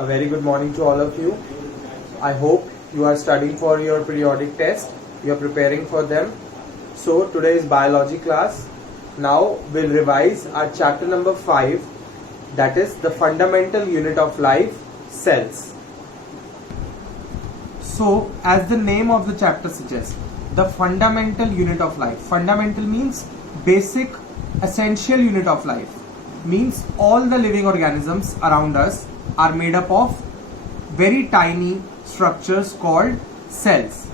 A very good morning to all of you. I hope you are studying for your periodic test. You are preparing for them. So today is biology class. Now we'll revise our chapter number 5, that is the fundamental unit of life, cells. So as the name of the chapter suggests, the fundamental unit of life. Fundamental means basic, essential unit of life. Means all the living organisms around us are made up of very tiny structures called cells.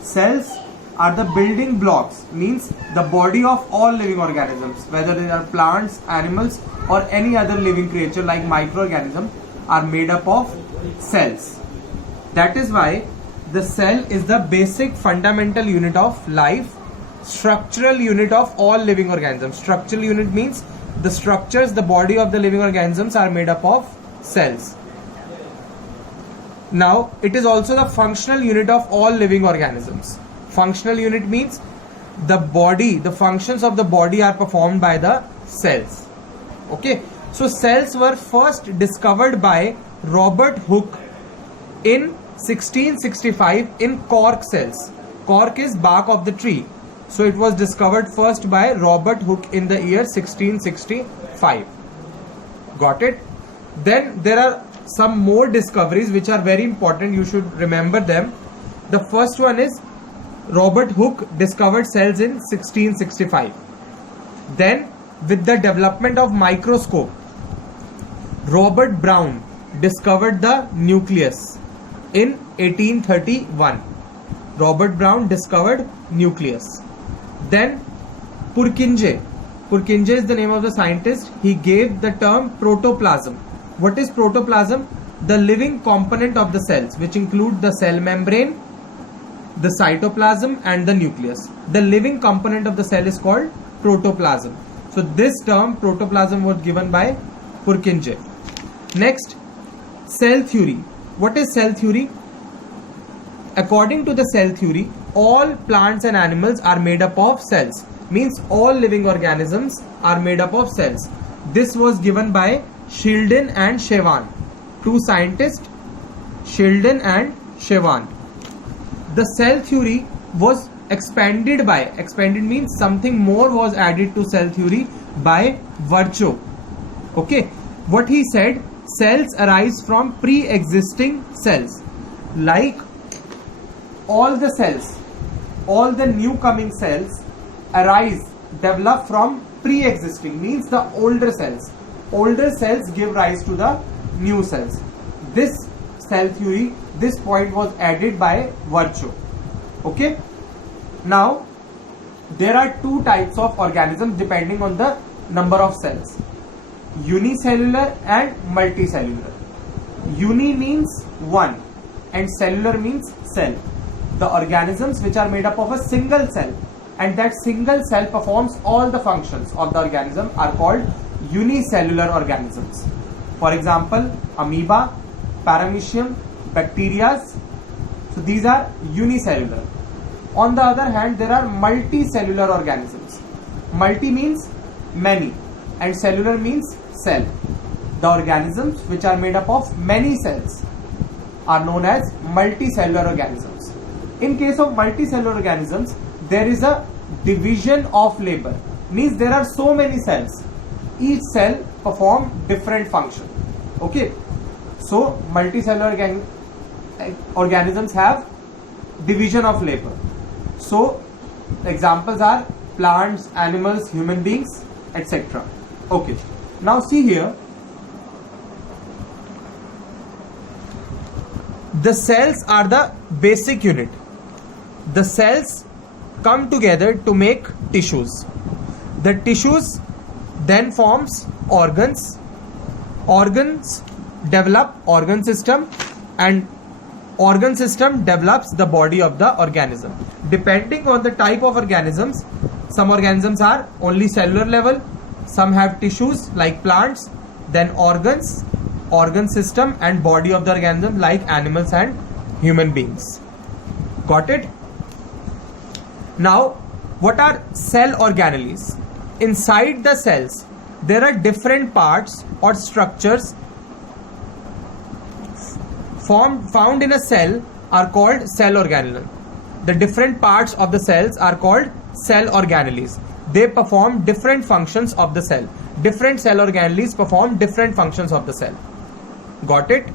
Cells are the building blocks, means the body of all living organisms, whether they are plants, animals or any other living creature like microorganism, are made up of cells. That is why the cell is the basic fundamental unit of life, structural unit of all living organisms. Structural unit means the structures, the body of the living organisms are made up of cells. Now it is also the functional unit of all living organisms. Functional unit means the body, the functions of the body are performed by the cells. Okay, so cells were first discovered by Robert Hooke in 1665 in cork cells. Cork is bark of the tree. So it was discovered first by Robert Hooke in the year 1665. Got it? Then there are some more discoveries which are very important. You should remember them. The first one is Robert Hooke discovered cells in 1665. Then with the development of microscope, Robert Brown discovered the nucleus in 1831. Robert Brown discovered nucleus. Then Purkinje is the name of the scientist. He gave the term protoplasm. What is protoplasm? The living component of the cells, which include the cell membrane, the cytoplasm and the nucleus. The living component of the cell is called protoplasm. So this term protoplasm was given by Purkinje. Next, cell theory. What is cell theory? According to the cell theory, all plants and animals are made up of cells. Means all living organisms are made up of cells. This was given by Sheldon and Chevan. Two scientists, Sheldon and Chevan. The cell theory was expanded means something more was added to cell theory by Virchow. Okay, what he said, cells arise from pre-existing cells. Like all the cells, all the new coming cells develop from pre-existing, means the older cells. Older cells give rise to the new cells. This cell theory, this point was added by Virchow. Okay. Now there are two types of organisms depending on the number of cells: unicellular and multicellular. Uni means one and cellular means cell. The organisms which are made up of a single cell and that single cell performs all the functions of the organism are called unicellular organisms. For example, amoeba, paramecium, bacteria. So these are unicellular. On the other hand, there are multicellular organisms. Multi means many and cellular means cell. The organisms which are made up of many cells are known as multicellular organisms. In case of multicellular organisms, there is a division of labor. Means there are so many cells. Each cell perform different function. Okay. So multicellular organisms have division of labor. So examples are plants, animals, human beings, etc. Okay. Now see here. The cells are the basic unit. The cells come together to make tissues. The tissues then forms organs. Organs develop organ system and organ system develops the body of the organism. Depending on the type of organisms, some organisms are only cellular level, some have tissues like plants, then organs, organ system and body of the organism like animals and human beings. Got it? Now, what are cell organelles? Inside the cells, there are different parts or structures found in a cell are called cell organelles. The different parts of the cells are called cell organelles. They perform different functions of the cell. Different cell organelles perform different functions of the cell. Got it?